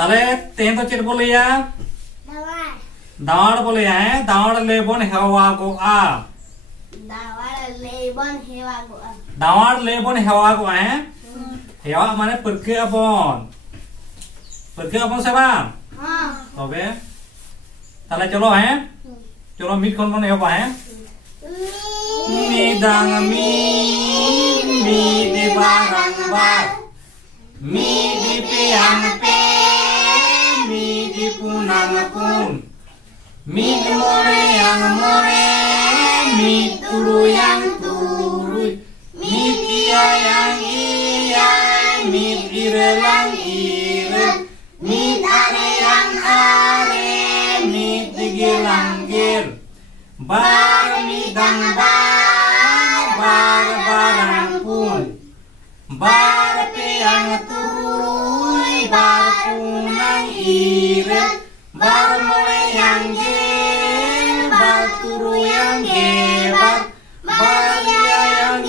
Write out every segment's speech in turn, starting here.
তাহলে তেন তো চেট বলে ইয়া দাওয়াড় বলে ইয়া দাওয়াড় লেবন হেওয়া গো আ দাওয়াড় লেবন হেওয়া গো হেওয়া মানে perke abon se bang oke তাহলে চলো চলো মিট কোন কোন হেওয়া midang mi di barang bar mi di piang pe mi di punang pun mi di more yang more mi turu yang turu mi iya yang iya mi irelang ire mi are yang are mi digilang gir bar midang bar barang pun bar piang turu bar punang ire bar mulai yang gir bar turu yang gebar bar dia yang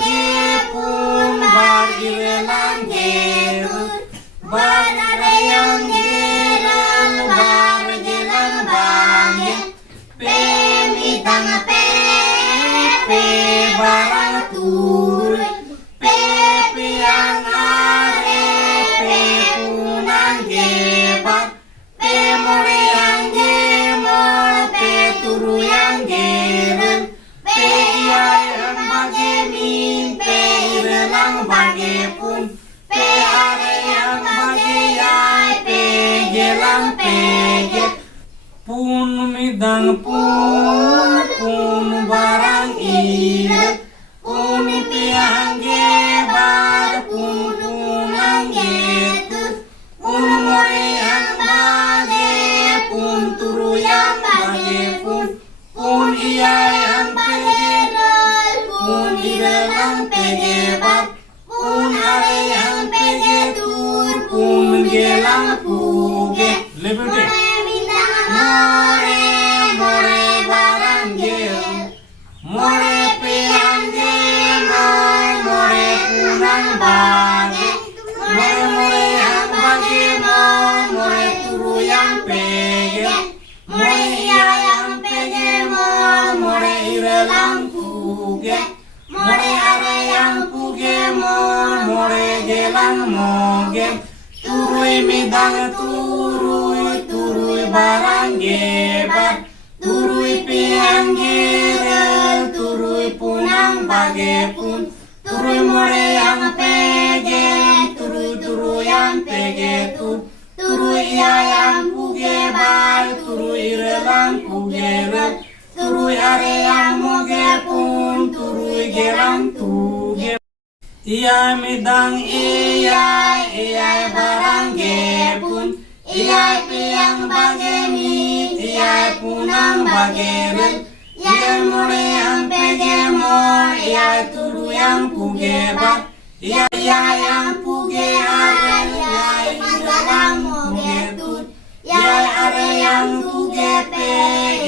pun bar ire lang geru bar ire yang geran bar gelan bange pe midang pe barang turu pe piang are pe punang gebar pe mulai yang gemol pe turu yang geren pe iya yang bagi min pe irelang bagi pun pe are yang bagi yai pe gelang pe get pun midang pun barang ire pun piang gebar pun punang getu pun more yang bagi pun turu yang bagi pun iya yang pegeral pun irelang pegebar pun are yang pegetur pun gelang puge lebih deh more barang gel more piang gemol more punang bagi more yang bagi more turu yang pege more iya yang pege more irelang puge more are yang puge more gelang moge turui midang turui barang gebar turui piang gerel turui punang bage pun turui more yang pege turu yang pege turui iya yang puge bar turui irelang pugere turui are yang moge pun turui gelang tuge iya midang iya barang gepun iya piang bage mit iya punang bageren iya more yang pege mor iya turu yang puge bat iya yang puge are iya irelang moge tut iya are yang puge pe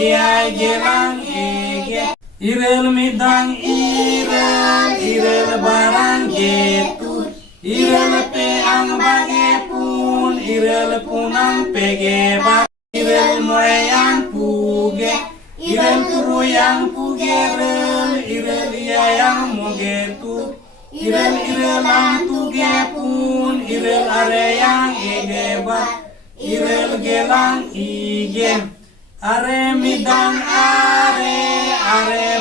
iya gelang ege irel midang irel barang getut irel peang bage pun irel punang pege bak irel more yang puge irel turu yang pugerel irel iya yang moge tut irel irelang tuge pun irel are yang ege bak irel gelang ige are midang are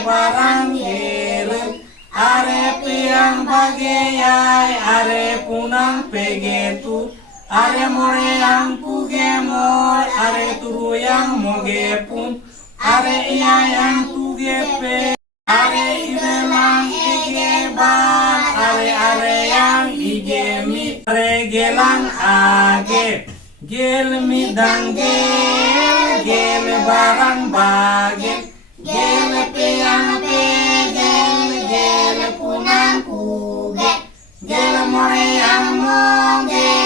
barang gerel are piang bagayai are punang pegetu are more yang puge mor are turu yang moge pun are iya yang puge pe are irelang ege bar are yang ige mit are gelang age gel midang gel barang bage gel piang pe gel punang puge gel more yang moge